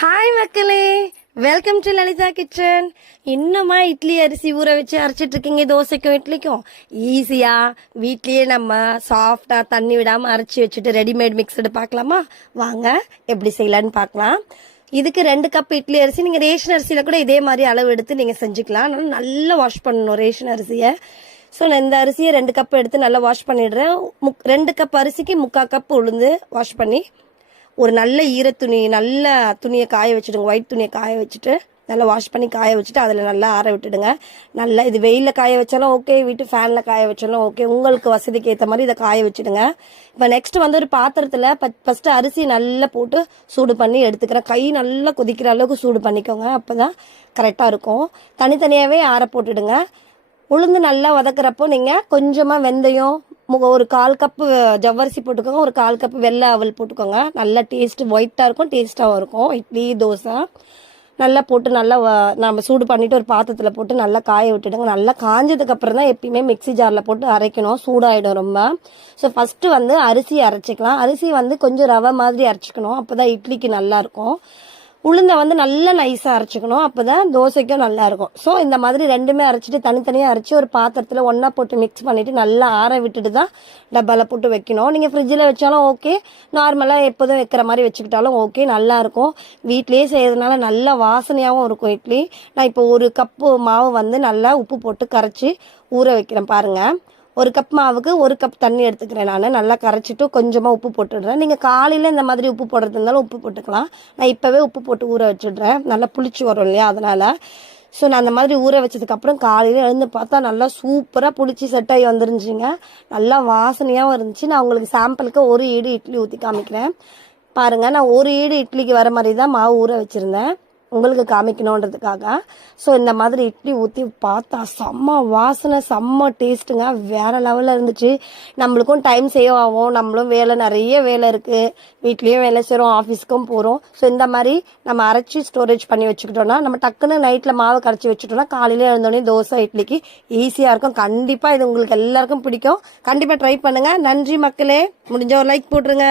Hi மக்களே. Welcome to Lalitha kitchen இன்னமா இட்லி அரிசி ஊற வச்சு அரைச்சிட்டு இருக்கீங்க தோசைக்கும் இட்லிக்கும். ஈஸியா வீட்லயே நம்ம சாஃப்டா தண்ணி விடாம அரைச்சி வச்சுட்டு ரெடிமேட் மிக்சடு பார்க்கலாமா? வாங்க எப்படி செய்யலான்னு பார்க்கலாம். இதுக்கு ரெண்டு கப் இட்லி அரிசி. நீங்க ரேஷன் அரிசியில கூட இதே மாதிரி அளவு எடுத்து நீங்க செஞ்சுக்கலாம். நல்லா வாஷ் பண்ணணும் ரேஷன் அரிசியை. ஸோ நான் இந்த அரிசியை ரெண்டு கப் எடுத்து நல்லா வாஷ் பண்ணிடுறேன். முக் ரெண்டு கப் அரிசிக்கு முக்கால் கப் உளுந்து வாஷ் பண்ணி ஒரு நல்ல ஈரத்துணி நல்ல துணியை காய வச்சுடுங்க. ஒயிட் துணியை காய வச்சுட்டு நல்லா வாஷ் பண்ணி காய வச்சுட்டு அதில் நல்லா ஆற விட்டுடுங்க. நல்லா இது வெயிலில் காய வச்சாலும் ஓகே வீட்டு ஃபேனில் காய வச்சாலும் ஓகே உங்களுக்கு வசதிக்கு ஏற்ற மாதிரி இதை காய வச்சுடுங்க. இப்போ நெக்ஸ்ட் வந்து ஒரு பாத்திரத்தில் ஃபஸ்ட்டு அரிசி நல்லா போட்டு சூடு பண்ணி எடுத்துக்கிறேன். கை நல்லா கொதிக்கிற அளவுக்கு சூடு பண்ணிக்கோங்க. அப்போ தான் கரெக்டாக இருக்கும். தனித்தனியாகவே ஆற போட்டுடுங்க. உளுந்து நல்லா வதக்குறப்போ நீங்கள் கொஞ்சமாக வெந்தயம் ஒரு கால் கப்பு ஜவ்வரிசி போட்டுக்கோங்க. ஒரு கால் கப்பு வெள்ளை அவல் போட்டுக்கோங்க. நல்லா டேஸ்ட் ஒயிட்டாக இருக்கும் டேஸ்ட்டாகவும் இருக்கும். இட்லி தோசை நல்லா போட்டு நல்லா வ- நம்ம சூடு பண்ணிவிட்டு ஒரு பாத்திரத்தில் போட்டு நல்லா காய விட்டுடுங்க. நல்லா காஞ்சதுக்கப்புறம் தான் எப்பயுமே மிக்ஸி ஜாரில் போட்டு அரைக்கணும். சூடாகிடும் ரொம்ப. ஸோ ஃபஸ்ட்டு வந்து அரிசி அரைச்சிக்கலாம். அரிசி வந்து கொஞ்சம் ரவை மாதிரி அரைச்சிக்கணும். அப்போ தான் இட்லிக்கு நல்லாயிருக்கும் உளுந்தை வந்து நல்லா நைஸாக அரைச்சிக்கணும். அப்போ தான் தோசைக்கும் நல்லாயிருக்கும் ஸோ இந்த மாதிரி ரெண்டுமே அரைச்சிட்டு தனித்தனியாக அரைச்சி ஒரு பாத்திரத்தில் ஒன்றா போட்டு மிக்ஸ் பண்ணிவிட்டு நல்லா ஆற விட்டுட்டு தான் டப்பாவில் போட்டு வைக்கணும். நீங்கள் ஃப்ரிட்ஜில் வச்சாலும் ஓகே நார்மலாக எப்போதும் வைக்கிற மாதிரி வச்சுக்கிட்டாலும் ஓகே நல்லாயிருக்கும் வீட்லேயே செய்கிறதுனால நல்லா வாசனையாகவும் இருக்கும் இட்லி. நான் இப்போ ஒரு கப்பு மாவு வந்து நல்லா உப்பு போட்டு கரைச்சி ஊற வைக்கிறேன் பாருங்கள் ஒரு கப் மாவுக்கு ஒரு கப் தண்ணி எடுத்துக்கிறேன் நான். நல்லா கரைச்சிட்டு கொஞ்சமாக உப்பு போட்டுடுறேன். நீங்கள் காலையில் இந்த மாதிரி உப்பு போடுறது இருந்தாலும் உப்பு போட்டுக்கலாம். நான் இப்போவே உப்பு போட்டு ஊற வச்சுடுறேன். நல்லா புளிச்சு வரும் இல்லையா? அதனால். ஸோ நான் அந்த மாதிரி ஊற வச்சதுக்கப்புறம் காலையில் எழுந்து பார்த்தா நல்லா சூப்பராக புளிச்சு செட் ஆகி வந்துருந்துச்சிங்க. நல்லா வாசனையாகவும் இருந்துச்சு. நான் உங்களுக்கு சாம்பிளுக்கு ஒரு ஈடு இட்லி ஊற்றி காமிக்கிறேன். பாருங்கள் நான் ஒரு ஈடு இட்லிக்கு வர மாதிரி தான் மாவு ஊற வச்சுருந்தேன். உங்களுக்கு காமிக்கணுன்றதுக்காக. ஸோ இந்த மாதிரி இட்லி ஊற்றி பார்த்தா செம்ம வாசனை செம்ம டேஸ்ட்டுங்க வேறு லெவலில் இருந்துச்சு. நம்மளுக்கும் டைம் சேவ் ஆகும். நம்மளும் வேலை நிறைய வேலை இருக்குது வீட்லேயும் வேலை செய்கிறோம் ஆஃபீஸ்க்கும் போகிறோம் ஸோ இந்த மாதிரி நம்ம அரைச்சி ஸ்டோரேஜ் பண்ணி வச்சுக்கிட்டோம்னா நம்ம டக்குன்னு நைட்டில் மாவு கரைச்சி வச்சுட்டோம்னா காலையில் எழுந்தோடனே தோசை இட்லிக்கு ஈஸியாக இருக்கும். கண்டிப்பாக இது உங்களுக்கு எல்லாருக்கும் பிடிக்கும். கண்டிப்பாக ட்ரை பண்ணுங்கள் நன்றி மக்களே. முடிஞ்ச ஒரு லைக் போட்டுருங்க.